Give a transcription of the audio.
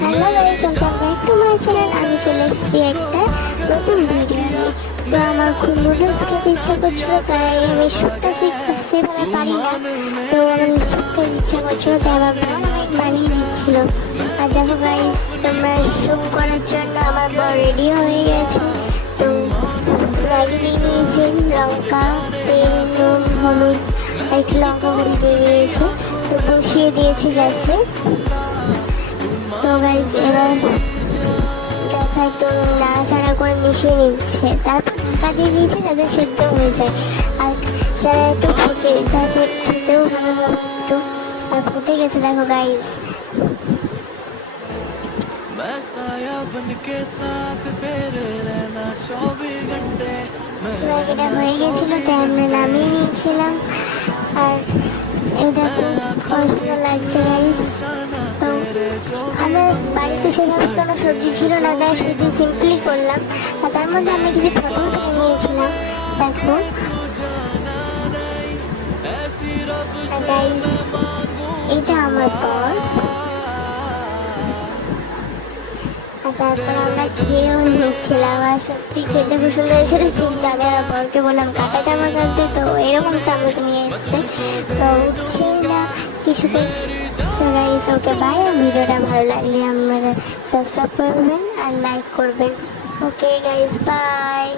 Hello guys, welcome back to my channel. আমি চলে এসেছি একটা নতুন ভিডিও নিয়ে। তো আমার খুব নুডলস খেতে ইচ্ছা করছিল, তাই আমি স্যুপটা সেভাবে পারি না, তো আমার স্যুপ খেতে ইচ্ছা করছিল, তাই আমার বোন আমাকে বানিয়ে দিচ্ছিল। আর দেখো গাইস, তোমরা স্যুপ করার জন্য আমার বর রেডি হয়ে গেছে। তো ম্যাগি দিয়ে নিয়েছি, লঙ্কা, তেল, নুন, হলুদ, একটু লঙ্কা গুঁড়ো দিয়ে নিয়েছি। তো বসিয়ে দিয়েছি গ্যাসে। তো গাইস, এবার দেখা একটু নাড়াচাড়া করে মিশিয়ে নিচ্ছে, তারপর ঢাকা দিয়ে দিয়েছে যাতে সেদ্ধ হয়ে যায়। আর যারা একটু ফুটে তাকে খেতেও ভালো হবে একটু। আর ফুটে গেছে দেখো গাইস। ম্যাগিটা হয়ে গেছিল, তাই আমরা নামিয়ে নিয়েছিলাম। আর এই দেখো কষ্ট লাগছে গাইস। তো আমার বাড়িতে সেভাবে কোনো সবজি ছিল না, তাই শুধু সিম্পলি করলাম। আর তার মধ্যে আমি কিছু ফটো তুলে নিয়েছিলাম, দেখো। গাইস, এটা আমার পর। আর তারপর আমরা খেয়েও নিচ্ছিলাম, আর সত্যি খেতে খুব সুন্দর হয়েছিল। কিন্তু আমি আমার বরকে বললাম কাঁটা চামচ আনতে, তো এরকম চামচ নিয়ে এসছে, তো উঠছেই না কিছুতে। So guys, okay bye. আর ভিডিওটা ভালো লাগলে আপনারা সাবস্ক্রাইব করবেন আর লাইক করবেন। Okay guys, by.